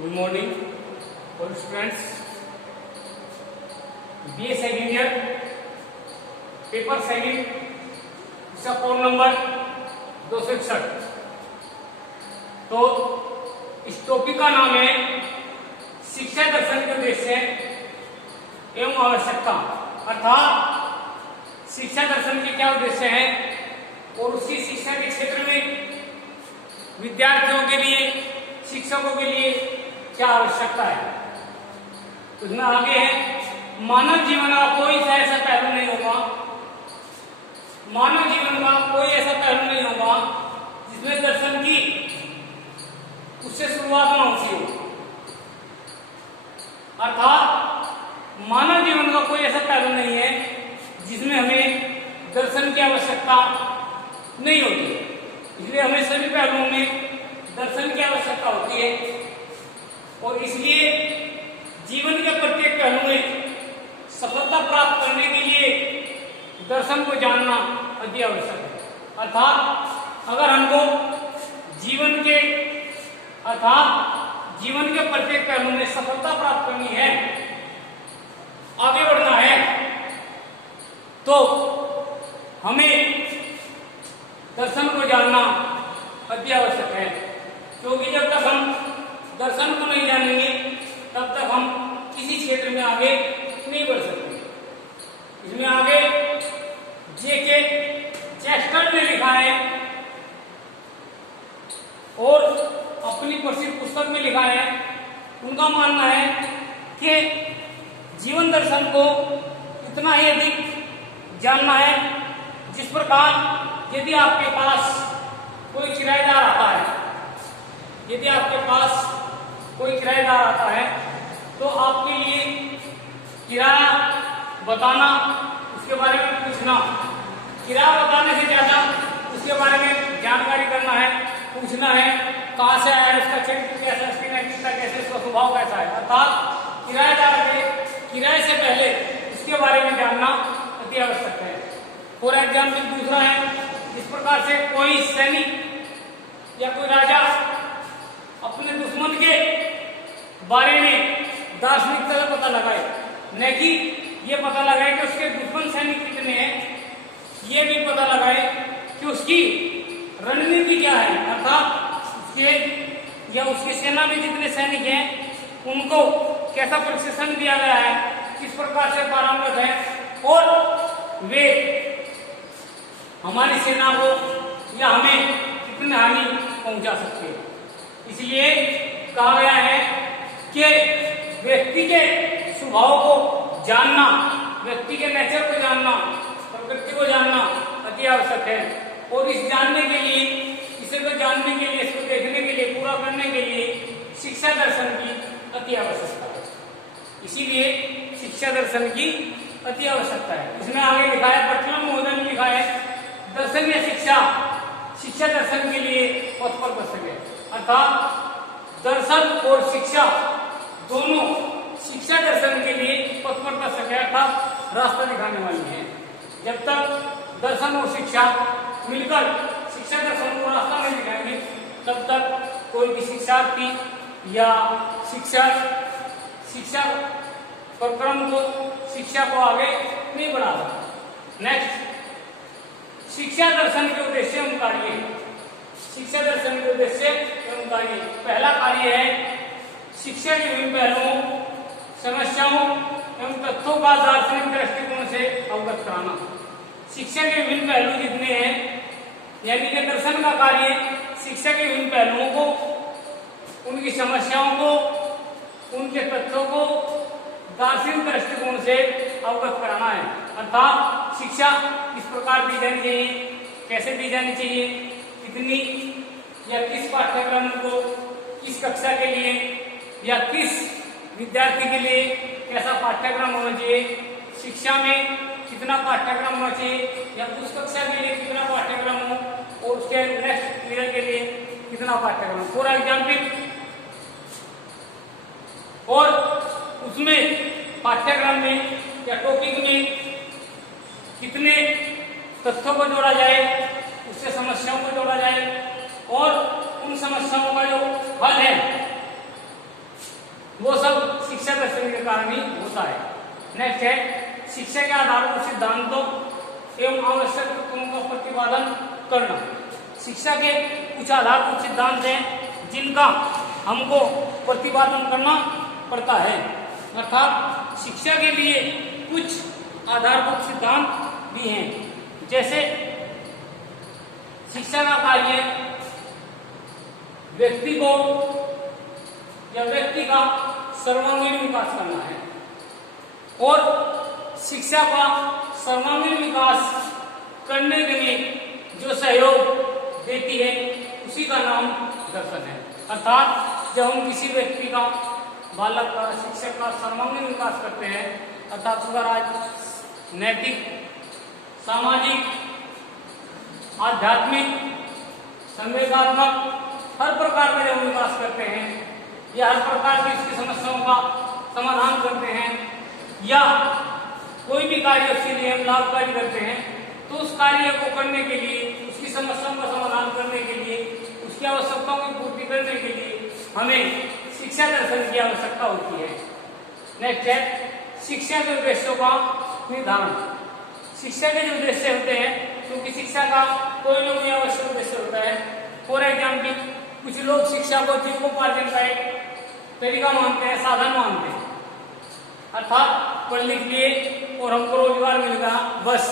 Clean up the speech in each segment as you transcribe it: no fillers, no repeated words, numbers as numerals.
Good morning all students. BA second year paper second, इसका code number 261। तो इस topic का नाम है शिक्षा दर्शन के उद्देश्य एवं आवश्यकता, अर्थात शिक्षा दर्शन के क्या उद्देश्य है और उसकी शिक्षा के क्षेत्र में विद्यार्थियों के लिए, शिक्षकों के लिए क्या आवश्यकता है। उसमें आगे है मानव जीवन का कोई ऐसा पहलू नहीं होगा, मानव जीवन का कोई ऐसा पहलू नहीं होगा जिसमें दर्शन की उससे शुरुआत न होती हो। अर्थात मानव जीवन का कोई ऐसा पहलू नहीं है जिसमें हमें दर्शन की आवश्यकता नहीं होती। इसलिए हमें सभी पहलुओं में दर्शन की आवश्यकता होती है और इसलिए जीवन के प्रत्येक पहलू में सफलता प्राप्त करने के लिए दर्शन को जानना अति आवश्यक है। अर्थात अगर हमको जीवन के प्रत्येक पहलू में सफलता प्राप्त करनी है, आगे बढ़ना है, तो हमें दर्शन को जानना अति आवश्यक है। क्योंकि जब तक हम दर्शन को नहीं जानेंगे तब तक हम किसी क्षेत्र में आगे नहीं बढ़ सकते। इसमें आगे जेके चेस्टर ने लिखा है और अपनी प्रसिद्ध पुस्तक में लिखा है, उनका मानना है कि जीवन दर्शन को इतना ही अधिक जानना है जिस प्रकार यदि आपके पास कोई किराएदार आता है, यदि आपके पास कोई किराएदार आता है तो आपके लिए किराया बताना, उसके बारे में पूछना, किराया बताने से ज्यादा उसके बारे में जानकारी करना है, पूछना है कहाँ से आया, इसका चरित्र कैसा, इसकी नैतिकता कैसे, इसका स्वभाव कैसा है। अर्थात किराएदार के किराए से पहले उसके बारे में जानना अति आवश्यक है। फॉर एग्जाम्पल दूसरा है, इस प्रकार से कोई सैनिक या कोई राजा अपने दुश्मन के बारे में दार्शनिकता का पता लगाए, न कि ये पता लगाए कि उसके दुश्मन सैनिक कितने हैं, ये भी पता लगाए कि उसकी रणनीति क्या है, अर्थात उसके या उसकी सेना में जितने सैनिक हैं उनको कैसा प्रशिक्षण दिया गया है, किस प्रकार से पारंगत है और वे हमारी सेना को या हमें कितनी हानि पहुंचा सकते हैं। इसलिए कहा गया है कि व्यक्ति के स्वभाव को जानना, व्यक्ति के नेचर को जानना, प्रकृति को जानना अति आवश्यक है। और इस जानने के लिए, इसे को जानने के लिए, इसको देखने के लिए, पूरा करने के लिए शिक्षा दर्शन की अति आवश्यकता है। इसीलिए शिक्षा दर्शन की अति आवश्यकता है। इसमें आगे लिखा है, प्रचलन महोदय ने लिखा है, दर्शन या शिक्षा दर्शन के लिए पथपर पुस्तक है। अर्थात दर्शन और शिक्षा दोनों शिक्षा दर्शन के लिए पथपर पुस्तक है, अर्थात रास्ता दिखाने वाली है। जब तक दर्शन और शिक्षा मिलकर शिक्षा दर्शन को रास्ता नहीं दिखाएंगे तब तक कोई भी शिक्षार्थी या शिक्षा प्रक्रम को, शिक्षा को आगे नहीं बढ़ा सकता। नेक्स्ट, शिक्षा दर्शन के उद्देश्य एवं कार्य। शिक्षा दर्शन के उद्देश्य एवं कार्य, पहला कार्य है शिक्षा के विभिन्न पहलुओं, समस्याओं एवं तथ्यों का दार्शनिक दृष्टिकोण से अवगत कराना। शिक्षा के विभिन्न पहलू जितने हैं, यानी कि दर्शन का कार्य शिक्षा के विभिन्न पहलुओं को, उनकी समस्याओं को, उनके तथ्यों को दार्शनिक दृष्टिकोण से अवगत कराना है। अर्थात शिक्षा किस प्रकार दी जानी चाहिए, कैसे दी जानी चाहिए, कितनी या किस पाठ्यक्रम को, किस कक्षा के लिए या किस विद्यार्थी के लिए कैसा पाठ्यक्रम होना चाहिए, शिक्षा में कितना पाठ्यक्रम होना चाहिए या उस कक्षा के लिए कितना पाठ्यक्रम हो और उसके नेक्स्ट ईयर के लिए कितना पाठ्यक्रम। फॉर एग्जाम्पल, और उसमें पाठ्यक्रम में या टॉपिक में कितने तथ्यों को जोड़ा जाए, उससे समस्याओं को जोड़ा जाए और उन समस्याओं का जो हल है कारण ही होता है। नेक्स्ट है शिक्षा के आधारभूत सिद्धांतों एवं आवश्यक तत्वों का प्रतिपादन करना। शिक्षा के कुछ आधारभूत सिद्धांत हैं जिनका हमको प्रतिपादन करना पड़ता है, अर्थात शिक्षा के लिए कुछ आधारभूत सिद्धांत भी हैं। जैसे शिक्षा का कार्य व्यक्ति को या व्यक्ति का सर्वांगीण विकास करना है और शिक्षा का सर्वांगीण विकास करने के लिए जो सहयोग देती है उसी का नाम दर्शन है। अर्थात जब हम किसी व्यक्ति का, बालक का, शिक्षक का सर्वांगीण विकास करते हैं, अर्थात अगर आज नैतिक, सामाजिक, आध्यात्मिक, संवेदनात्मक हर प्रकार का जब विकास करते हैं या हर प्रकार की इसकी समस्याओं का समाधान करते हैं या कोई भी कार्य उसके लिए हम लाभकारी करते हैं, तो उस कार्य को करने के लिए, उसकी समस्याओं का समाधान करने के लिए, उसकी आवश्यकताओं की पूर्ति करने के लिए हमें शिक्षा दर्शन की आवश्यकता होती है। नेक्स्ट है शिक्षा के उद्देश्यों का निर्धारण। शिक्षा के जो उद्देश्य होते हैं, क्योंकि शिक्षा का कोई ना कोई आवश्यक उद्देश्य होता है। फॉर एग्जाम्पल, कुछ लोग शिक्षा को जीविकोपार्जन का एक तरीका मानते हैं, साधन मानते हैं, अर्थात पढ़ लिख लिए और हमको रोजगार मिल गया, बस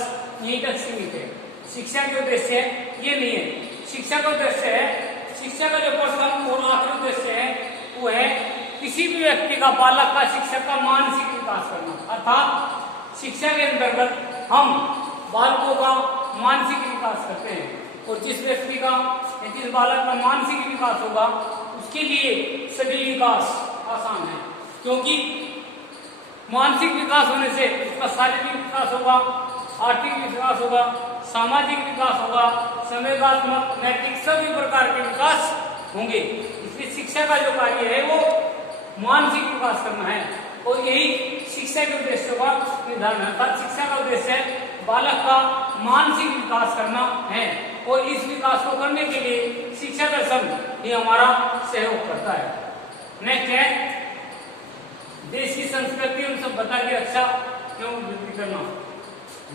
यही तक सीमित है। शिक्षा के उद्देश्य ये नहीं है। शिक्षा का उद्देश्य है, शिक्षा का जो प्रथम और आखिरी उद्देश्य है वो है किसी भी व्यक्ति का, बालक का, शिक्षक का मानसिक विकास करना। अर्थात शिक्षा के अंतर्गत हम बालकों का मानसिक विकास करते हैं और जिस व्यक्ति का या जिस बालक का मानसिक विकास होगा उसके लिए सभी विकास आसान है, क्योंकि मानसिक विकास होने से उसका शारीरिक विकास होगा, आर्थिक विकास होगा, सामाजिक विकास होगा, संवेदनात्मक, नैतिक सभी प्रकार के विकास होंगे। इसलिए शिक्षा का जो कार्य है वो मानसिक विकास करना है और यही शिक्षा के उद्देश्यों का निर्धारण है। अर्थात शिक्षा का उद्देश्य बालक का मानसिक विकास करना है और इस विकास को करने के लिए शिक्षा दर्शन ही हमारा सहयोग करता है। नेक्स्ट है देश की संस्कृति एवं सभ्यता की रक्षा एवं वृद्धि करना।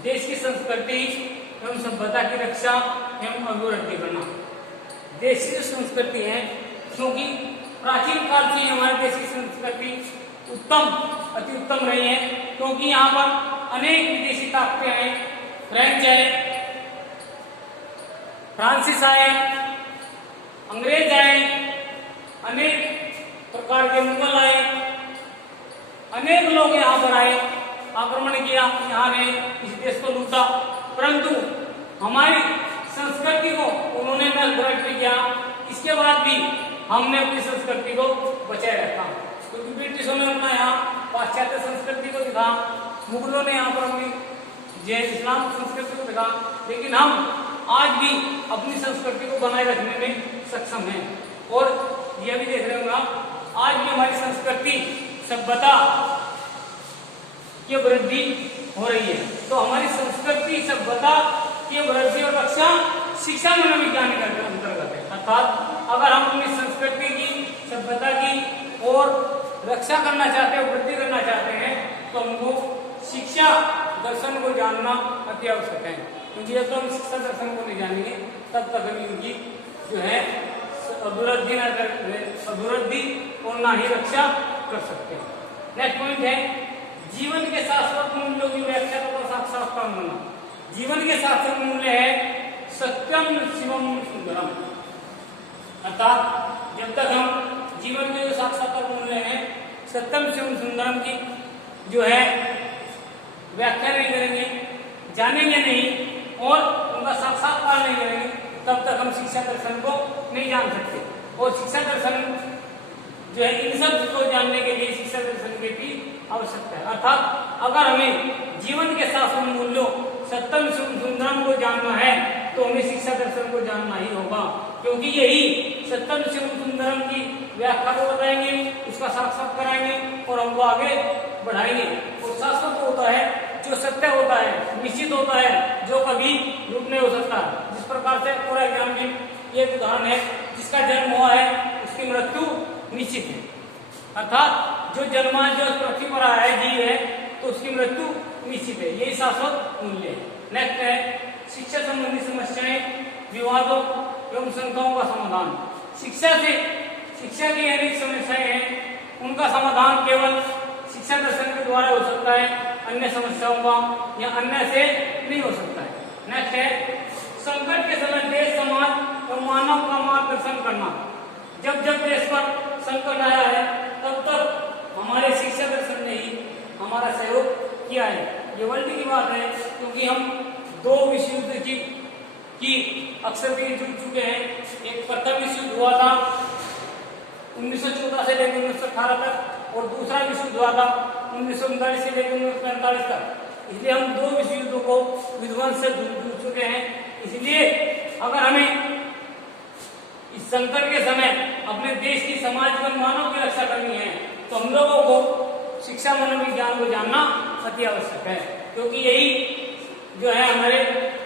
देश की संस्कृति एवं सभ्यता की रक्षा एवं अभिवृद्धि करना। देश की जो संस्कृति है, क्योंकि प्राचीन काल से हमारे देश की संस्कृति उत्तम, अति उत्तम रही है, क्योंकि यहाँ पर अनेक विदेशी ताकतें आए, फ्रेंच आए, फ्रांसिस आए, अंग्रेज आए, अनेक प्रकार के मुगल आए, अनेक लोग यहाँ पर आए, आक्रमण किया, यहाँ ने इस देश को लूटा, परंतु हमारी संस्कृति को उन्होंने नष्ट किया। इसके बाद भी हमने अपनी संस्कृति को बचाए रखा, क्योंकि ब्रिटिशों ने अपना यहाँ पाश्चात्य संस्कृति को दिखा, मुगलों ने यहाँ पर अपनी इस्लाम संस्कृति को दिखा, लेकिन हम आज भी अपनी संस्कृति को बनाए रखने में सक्षम हैं। और यह भी देख रहे होंगे आज भी हमारी संस्कृति, सभ्यता की वृद्धि हो रही है। तो हमारी संस्कृति, सभ्यता की वृद्धि और रक्षा शिक्षा मनोविज्ञान के अंतर्गत है। अर्थात अगर हम अपनी संस्कृति की, सभ्यता की और रक्षा करना चाहते हैं, वृद्धि करना चाहते हैं, तो हमको शिक्षा दर्शन को जानना अति आवश्यक है, क्योंकि जब तो हम शिक्षा दर्शन को नहीं जानेंगे तब तक हम इनकी जो है अभिवृद्धि और ना ही रक्षा कर सकते हैं। नेक्स्ट पॉइंट है जीवन के शाश्वत मूल्यों की व्याख्या को साक्षात्कार होना। जीवन के शाश्वत मूल्य है सत्यम शिवम सुंदरम। अर्थात जब तक हम जीवन के जो साक्षात्कार मूल्य है सत्यम शिवम सुंदरम की जो है व्याख्या नहीं करेंगे, जानेंगे नहीं और उनका साक्षात्कार नहीं करेंगे, तब तक हम शिक्षा दर्शन को नहीं जान सकते। और शिक्षा दर्शन जो है इन सब को जानने के लिए शिक्षा दर्शन की भी आवश्यकता है। अर्थात अगर हमें जीवन के शाश्वत मूल्यों सत्यम सुंदरम को जानना है तो हमें शिक्षा दर्शन को जानना ही होगा, क्योंकि यही सत्यम सुंदरम की व्याख्या को बताएंगे, उसका साक्षात कराएंगे और हमको आगे बढ़ाएंगे। और शाश्वत होता है जो सत्य होता है, निश्चित होता है, जो कभी रूप नहीं हो सकता। जिस प्रकार से फॉर एग्जाम्पल एक उदाहरण है, जिसका जन्म हुआ है उसकी मृत्यु निश्चित है। अर्थात जो जन्मा जो पृथ्वी पर आया है जीव है तो उसकी मृत्यु निश्चित है, यही शाश्वत मूल्य है। नेक्स्ट है शिक्षा संबंधी समस्याएं, विवादों एवं शंकाओं का समाधान। शिक्षा की अनेक समस्याएं हैं, उनका समाधान केवल शिक्षा दर्शन के द्वारा हो सकता है, अन्य समस्याओं का या अन्य से नहीं हो सकता है। नेक्स्ट है संकट के समय देश समाज और मानव का मार्गदर्शन करना। जब जब देश पर संकट आया है तब तक हमारे शिक्षा दर्शन ने ही हमारा सहयोग किया है। ये वर्ल्ड की बात है, क्योंकि हम 2 विश्व युद्ध की अक्सर भी जुड़ चुके हैं। एक प्रथम विश्व युद्ध हुआ था 1914 से लेकर 1918 तक और दूसरा विश्व युद्ध हुआ था 1939 से लेकर 1945 तक। इसलिए हम 2 विश्व युद्धों को विध्वंस से जुड़ चुके हैं। इसलिए अगर हमें इस संकट के समय अपने देश की, समाज और मानव की रक्षा करनी है तो हम लोगों को शिक्षा मनोविज्ञान को जानना अति आवश्यक है, क्योंकि यही जो है हमारे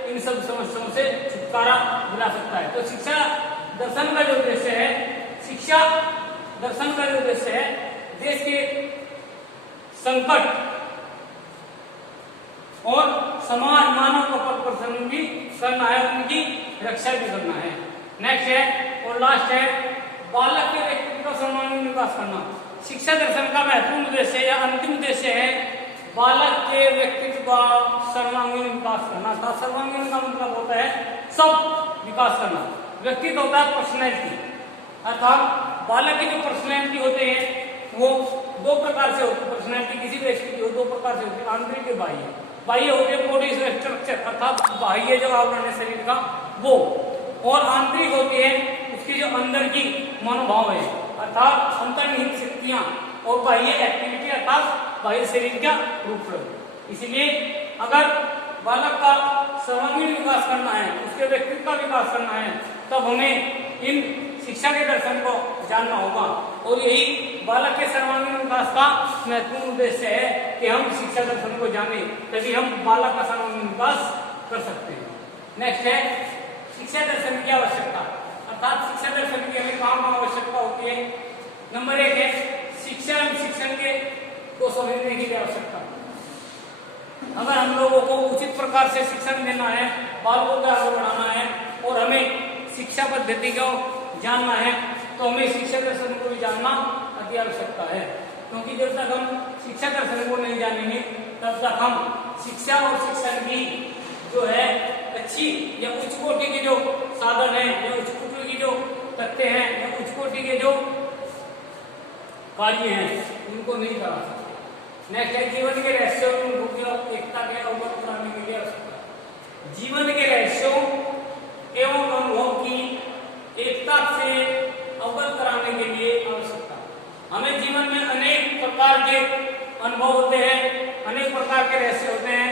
इन सब समस्याओं से छुटकारा दिला सकता है। तो शिक्षा दर्शन का जो उद्देश्य है, शिक्षा दर्शन का जो उद्देश्य है देश के संकट और समाज मानव का पथ प्रदर्शन भी करना है, उनकी रक्षा भी करना है। नेक्स्ट है और लास्ट है बालक के व्यक्तित्व का सर्वांगीण विकास करना। शिक्षा दर्शन का महत्वपूर्ण उद्देश्य या अंतिम उद्देश्य है बालक के व्यक्तित्व का सर्वांगीण विकास करना। सर्वांगीण का मतलब होता है सब विकास करना। व्यक्तित्व होता है पर्सनैलिटी, अर्थात बालक की जो पर्सनैलिटी होते हैं वो 2 प्रकार से होती है। पर्सनैलिटी किसी व्यक्ति की 2 प्रकार से होती है, आंतरिक और बाह्य। बाह्य होते हैं बॉडी स्ट्रक्चर, अर्थात बाह्य जो आवरण है शरीर का वो, और आंतरिक होती है उसकी जो अंदर की मनोभाव है, अर्थात अंतर्निहित शक्तियां, और बाह्य एक्टिविटी अर्थात बाह्य शरीर का रूप रंग। इसलिए अगर बालक का सर्वांगीण विकास करना है, उसके व्यक्तित्व का विकास करना है, तब हमें इन शिक्षा के दर्शन को जानना होगा। और यही बालक के सर्वांगीण विकास का महत्वपूर्ण उद्देश्य है कि हम शिक्षा दर्शन को जाने, तभी हम बालक का सर्वांगीण विकास कर सकते हैं। नेक्स्ट है शिक्षा दर्शन की आवश्यकता, अर्थात शिक्षा दर्शन की हमें कहाँ आवश्यकता होती है। नंबर 1 है शिक्षा एवं शिक्षण के को समझने की आवश्यकता। अगर हम लोगों को उचित प्रकार से शिक्षण देना है, बालकों को आगे बढ़ाना है और हमें शिक्षा पद्धति को जानना है, तो हमें शिक्षा दर्शन को भी जानना अति आवश्यकता है। क्योंकि जब तक हम शिक्षा दर्शन को नहीं जानेंगे तब तक हम शिक्षा और शिक्षण की जो है अच्छी या उच्च कोटि के जो साधन है या उच्च कोटि की जो तथ्य हैं या उच्च कोटि के जो कार्य हैं उनको नहीं करा सकते। नेक्स्ट है जीवन के रहस्यों एवं एकता के अवगत कराने के लिए आवश्यकता। जीवन के रहस्यों एवं अनुभव की एकता से अवगत कराने के लिए आवश्यकता। हमें जीवन में अनेक प्रकार के अनुभव होते हैं, अनेक प्रकार के रहस्य होते हैं,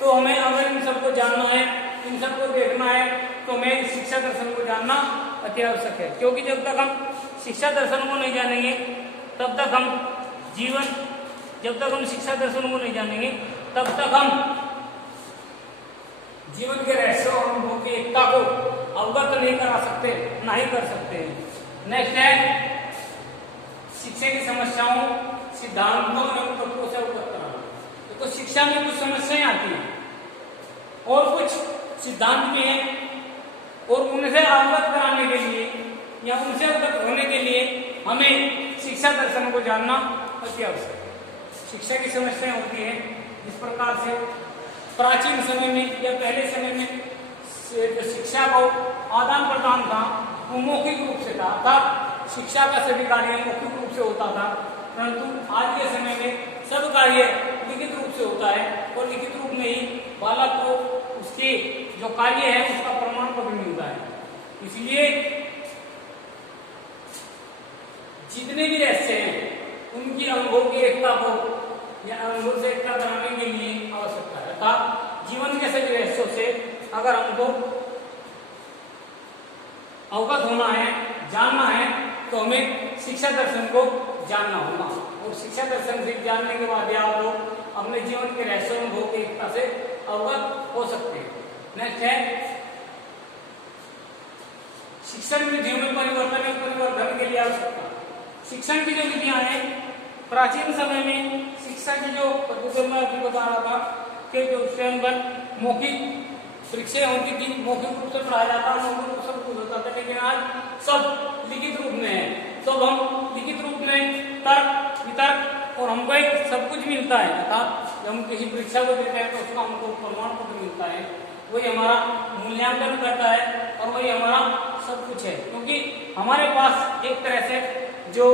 तो हमें अगर इन सबको जानना है, इन सबको देखना है, तो हमें शिक्षा दर्शन को जानना अति आवश्यक है। क्योंकि जब तक हम शिक्षा दर्शन को नहीं जानेंगे तब तक हम शिक्षा दर्शन को नहीं जानेंगे तब तक हम जीवन के रहस्यों और अनुभव की एकता को अवगत नहीं करा सकते, नहीं कर सकते हैं। नेक्स्ट है शिक्षा की समस्याओं, सिद्धांतों एवं तत्वों से अवगत कराना। तो शिक्षा में कुछ समस्याएं आती हैं और कुछ सिद्धांत भी हैं, और उनसे अवगत कराने के लिए या उनसे अवगत होने के लिए हमें शिक्षा दर्शन को जानना अति आवश्यक है। शिक्षा की समस्याएं होती हैं इस प्रकार से। प्राचीन समय में या पहले समय में जो शिक्षा को आदान प्रदान था वो मौखिक रूप से था, अर्थात शिक्षा का सभी कार्य मौखिक रूप से होता था, परंतु आज के समय में सब कार्य लिखित रूप से होता है और लिखित रूप में ही बालक को उसके जो कार्य है उसका प्रमाण पत्र मिलता है। इसलिए जितने भी रहस्य हैं उनकी अनुभव की एकता को या अनुभव से एकता कराने के लिए आवश्यकता है। अर्थात जीवन के सभी रहस्यों से अगर हमको अवगत होना है, जानना है, तो हमें शिक्षा दर्शन को जानना होगा। और शिक्षा दर्शन से जानने के बाद आप लोग अपने जीवन के रहस्यों अनुभव की एकता से अवगत हो सकते हैं। नेक्स्ट है शिक्षण विधियों में परिवर्तन के लिए आवश्यकता। शिक्षण की जो विधियां हैं प्राचीन समय में शिक्षा की जो पद्धति मैं अभी बता रहा था कि जो उस टाइम पर मौखिक परीक्षाएं होती थी, मौखिक रूप से पढ़ाया जाता, मौखिक रूप से सब कुछ होता था, लेकिन आज सब लिखित रूप में है। सब हम लिखित रूप में तर्क वितर्क और हमको एक सब कुछ मिलता है, अर्थात जब हम किसी परीक्षा को देते हैं तो उसका हमको प्रमाण पत्र मिलता है, वही हमारा मूल्यांकन करता है और वही हमारा सब कुछ है। क्योंकि हमारे पास एक तरह से जो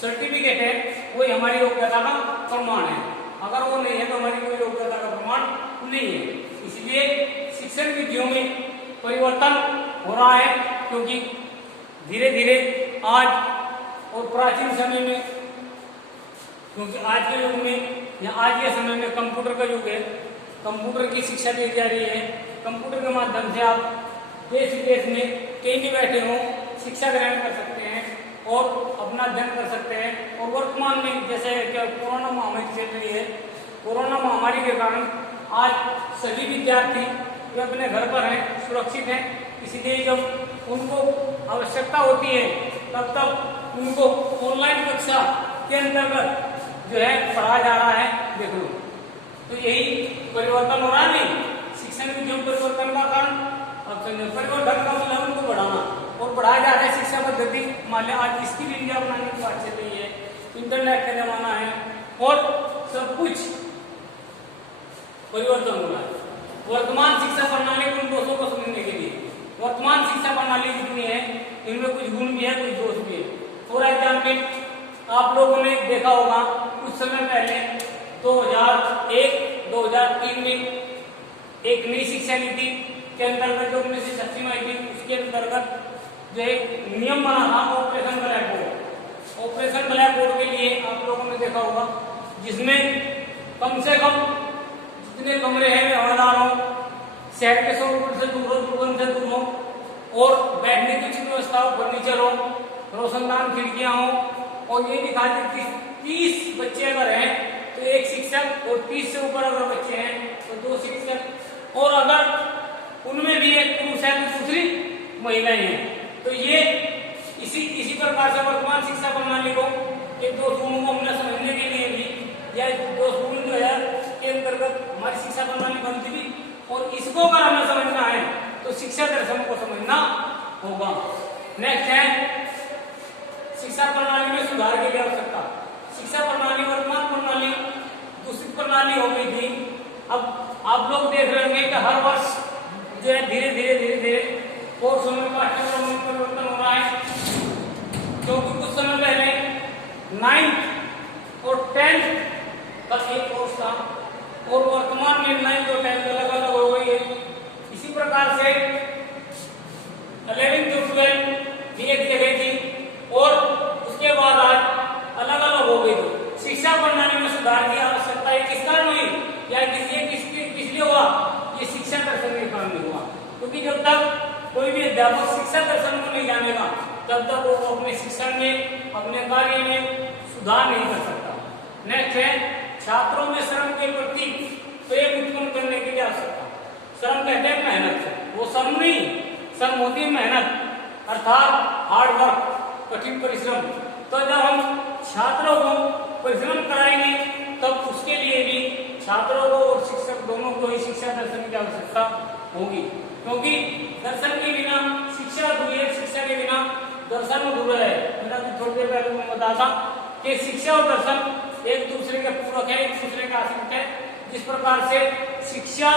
सर्टिफिकेट है वही हमारी योग्यता का प्रमाण है, अगर वो नहीं है तो हमारी कोई योग्यता का प्रमाण नहीं है। इसलिए शिक्षण विधियों में परिवर्तन हो रहा है, क्योंकि धीरे धीरे आज और प्राचीन समय में, क्योंकि आज के युग में या आज के समय में कंप्यूटर का युग है, कंप्यूटर की शिक्षा दी जा रही है। कंप्यूटर के माध्यम से आप देश विदेश में कहीं भी बैठे हों शिक्षा ग्रहण कर सकते हैं और अपना अध्ययन कर सकते हैं। और वर्तमान में जैसे कोरोना महामारी चल रही है, कोरोना महामारी के कारण आज सभी विद्यार्थी वे अपने घर पर हैं, सुरक्षित हैं, इसलिए जब उनको आवश्यकता होती है तब तक उनको ऑनलाइन कक्षा के अंतर्गत जो है पढ़ाया जा रहा है, देख लो। तो यही परिवर्तन हो रहा है, नहीं शिक्षण विधियों परिवर्तन का कारण परिवर्तन का मतलब उनको बढ़ाना और बढ़ाया जा रहा है शिक्षा पद्धति। मान लिया आज स्किल इंडिया बनाने की बात चल रही है, इंटरनेट का जमाना है और सब कुछ परिवर्तन हो रहा है। वर्तमान शिक्षा प्रणाली को उन दोषों को समझने के लिए, वर्तमान शिक्षा प्रणाली जितनी है इनमें कुछ गुण भी है कुछ दोष भी है। फॉर एग्जाम्पल आप लोगों ने देखा होगा कुछ समय पहले 2001-2003 में एक नई शिक्षा नीति के अंतर्गत जो 1986 में आई थी, उसके अंतर्गत जो एक नियम बना था operation black board. Operation black board के लिए आप लोगों ने देखा होगा, जिसमें कम से कम जितने कमरे हैं हवादार हो, शहर के 100 मीटर से दूर हो, दुर्गम से दूर हो और बैठने की उचित व्यवस्था हो, फर्नीचर हो, रोशनदान खिड़कियां हो और ये दिखा दी 30 बच्चे अगर हैं तो एक शिक्षक और 30 से ऊपर अगर बच्चे हैं तो 2 शिक्षक और अगर उनमें भी एक पुरुष है तो दूसरी महिलाएं हैं। तो ये इसी प्रकार से वर्तमान शिक्षा प्रणाली को एक दो गुणों को हमने समझने के लिए भी या 2 गुण जो है के अंतर्गत हमारी शिक्षा प्रणाली बनती थी और इसको अगर हमें समझना है तो शिक्षा दर्शन को समझना होगा। नेक्स्ट है शिक्षा प्रणाली में सुधार के लिए आवश्यकता। शिक्षा प्रणाली वर्तमान प्रणाली दूषित प्रणाली हो गई थी। अब आप लोग देख रहे होंगे कि हर वर्ष जो है धीरे धीरे कोर्सों में पाठ्यक्रमों में परिवर्तन हो रहा है, क्योंकि कुछ समय पहले 9th और 10th का एक कोर्स था और वर्तमान में 9th और 10th अलग अलग हो गई है। इसी प्रकार से 11th और 12th भी एक जगह थी और उसके बाद आज अलग अलग हो गई। तो शिक्षा प्रणाली में सुधार की आवश्यकता है, किस कारण हुई या किस लिए हुआ? ये शिक्षा दर्शन के कारण नहीं हुआ, क्योंकि जब तक कोई भी अध्यापक शिक्षा दर्शन को नहीं जानेगा तब तक वो अपने शिक्षण में अपने कार्य में सुधार नहीं कर सकता। नेक्स्ट है छात्रों में श्रम के प्रति प्रेम उत्पन्न करने की आवश्यकता। श्रम कहते हैं मेहनत, वो श्रम नहीं, श्रम होती है मेहनत अर्थात हार्ड वर्क, कठिन परिश्रम। तो जब हम छात्रों को परिश्रम कराएंगे तब उसके लिए भी छात्रों को और शिक्षक दोनों को ही शिक्षा दर्शन की आवश्यकता होगी, क्योंकि दर्शन के बिना शिक्षा अधूरी है, शिक्षा के बिना दर्शन अधूरा है। मैंने अभी थोड़ी देर पहले मैं बताया था कि शिक्षा और दर्शन एक दूसरे के पूरक है, एक दूसरे का आश्रित है। जिस प्रकार से शिक्षा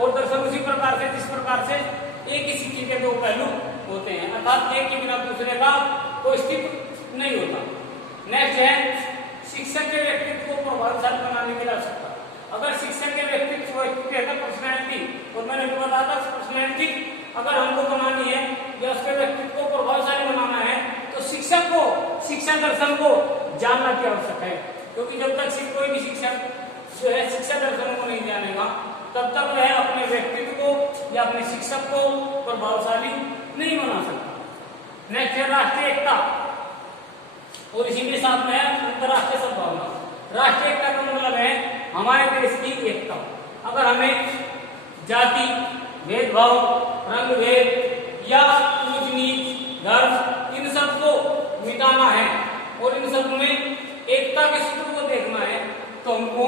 और दर्शन उसी प्रकार से जिस प्रकार से एक ही सिक्के के 2 पहलू होते हैं, अर्थात एक के बिना दूसरे का कोई अस्तित्व नहीं होता। नेक्स्ट है शिक्षक के व्यक्तित्व को प्रभावशाली बनाने की आवश्यकता। अगर शिक्षक के व्यक्तित्व पर्सनैलिटी, और मैंने भी बताया था पर्सनैलिटी अगर हमको बनानी है या उसके व्यक्तित्व को प्रभावशाली बनाना है तो शिक्षक को शिक्षा दर्शन को जानना की आवश्यक है, क्योंकि जब तक कोई भी शिक्षक जो है शिक्षा दर्शन को नहीं जानेगा तब तक वह अपने व्यक्तित्व को या अपने शिक्षक को प्रभावशाली नहीं बना सकता। नेक्स्ट है राष्ट्रीय एकता और इसी के साथ में अंतर्राष्ट्रीय सद्भावना। राष्ट्रीय एकता का मतलब है हमारे देश की एकता। अगर हमें जाति भेदभाव, रंग भेद या ऊंच नीच, धर्म इन सब को मिटाना सब में एकता के सूत्र को देखना है तो हमको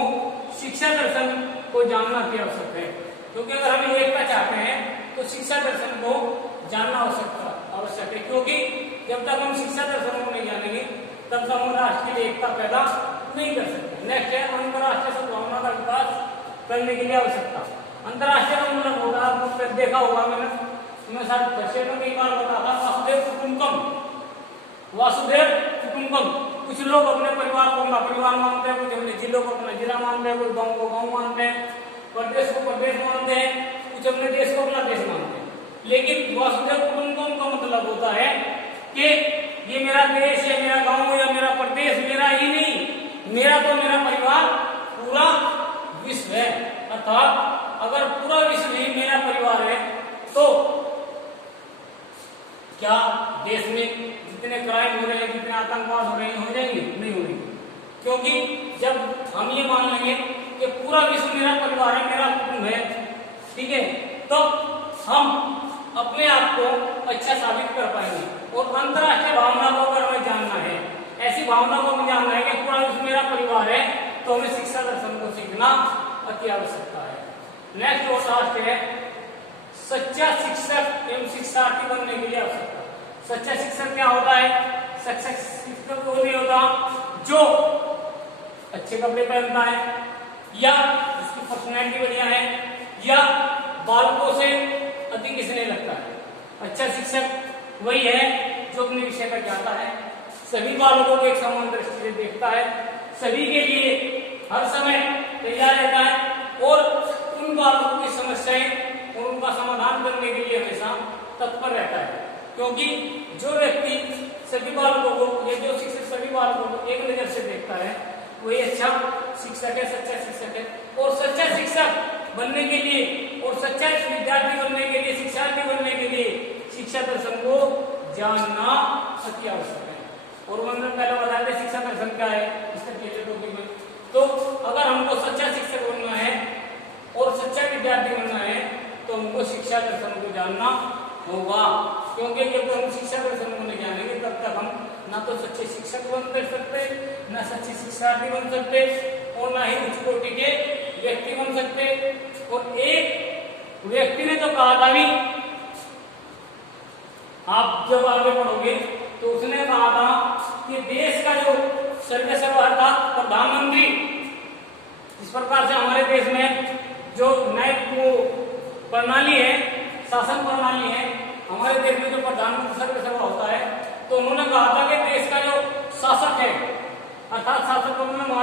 शिक्षा दर्शन को जानना अति आवश्यक है, क्योंकि अगर हम एकता चाहते हैं तो शिक्षा दर्शन को जानना आवश्यक है, क्योंकि जब तक हम शिक्षा दर्शन को नहीं जानेंगे तब तक हम राष्ट्र की एकता पैदा नहीं कर सकते। नेक्स्ट है अंतरराष्ट्रीय सद्भावना का विकास करने के लिए आवश्यकता। अंतरराष्ट्रीय का मतलब होगा, आपको देखा होगा मैं शायद बच्चे में कई बार बता था, वासुदेव कुटुंबकम। वासुदेव कुटुंबकम, कुछ लोग अपने परिवार को अपना परिवार मानते हैं, कुछ अपने जिलों को अपना जिला मानते हैं, कुछ गांव को गांव मानते हैं, प्रदेश को प्रदेश मानते हैं, कुछ अपने देश को अपना देश मानते हैं। लेकिन वासुदेव कुटुंबकम का मतलब होता है कि ये मेरा देश या मेरा गांव या मेरा प्रदेश मेरा ही नहीं, मेरा तो मेरा परिवार पूरा विश्व है। अर्थात अगर पूरा विश्व ही मेरा परिवार है तो क्या देश में जितने क्राइम हो रहे हैं, जितने आतंकवाद हो रहे हैं, हो जाएंगे? नहीं होंगे, क्योंकि जब हम ये मान लेंगे कि पूरा विश्व मेरा परिवार है, मेरा कुटुंब है, ठीक है, तो हम अपने आप को अच्छा साबित कर पाएंगे। और अंतरराष्ट्रीय भावना को अगर हमें जानना है, ऐसी भावना को हमें जानना है कि पूरा विश्व मेरा परिवार है, तो हमें शिक्षा दर्शन को सीखना अति आवश्यकता है। नेक्स्ट और लास्ट है सच्चा शिक्षक एवं शिक्षार्थी बनने के लिए आवश्यकता। सच्चा शिक्षक क्या होता है? सच्चा शिक्षक वो नहीं होता जो अच्छे कपड़े पहनता है या जिसकी पर्सनैलिटी बढ़िया है या बालकों से अधिक स्नेह लगता है। अच्छा शिक्षक वही है जो अपने विषय का जानता है, सभी बालकों को एक समान दृष्टि से देखता है, सभी के लिए हर समय तैयार रहता है और उन बालकों की समस्याएं और उनका समाधान करने के लिए हमेशा तत्पर रहता है। क्योंकि जो व्यक्ति सभी बालकों को या जो शिक्षक सभी बालकों को एक नजर से देखता है वही अच्छा शिक्षक है, सच्चा शिक्षक है। और सच्चा शिक्षक बनने के लिए और सच्चा विद्यार्थी बनने के लिए, शिक्षार्थी बनने के लिए शिक्षा दर्शन को जानना अति आवश्यक है। और मैंने पहले बताया था शिक्षा दर्शन क्या है इसके पहले टॉपिक में। तो अगर हमको सच्चा शिक्षक बनना है और सच्चा विद्यार्थी बनना है तो हमको शिक्षा दर्शन को जानना होगा, क्योंकि जब हम शिक्षा दर्शन को नहीं जानेंगे तब तक हम ना तो सच्चे शिक्षक बन सकते, ना सच्चे शिक्षार्थी बन सकते और ना ही उच्च कोटि के व्यक्ति बन सकते। और एक व्यक्ति ने तो कहा था भी, आप जब आगे पढ़ोगे तो उसने कहा था कि देश का जो सर्वसर्वा प्रधानमंत्री, इस प्रकार से हमारे देश में जो न्यायिक प्रणाली है, शासन प्रणाली है, हमारे देश में जो प्रधानमंत्री सर्वसर्वा होता है, तो उन्होंने कहा था कि देश का जो शासक है अर्थात शासक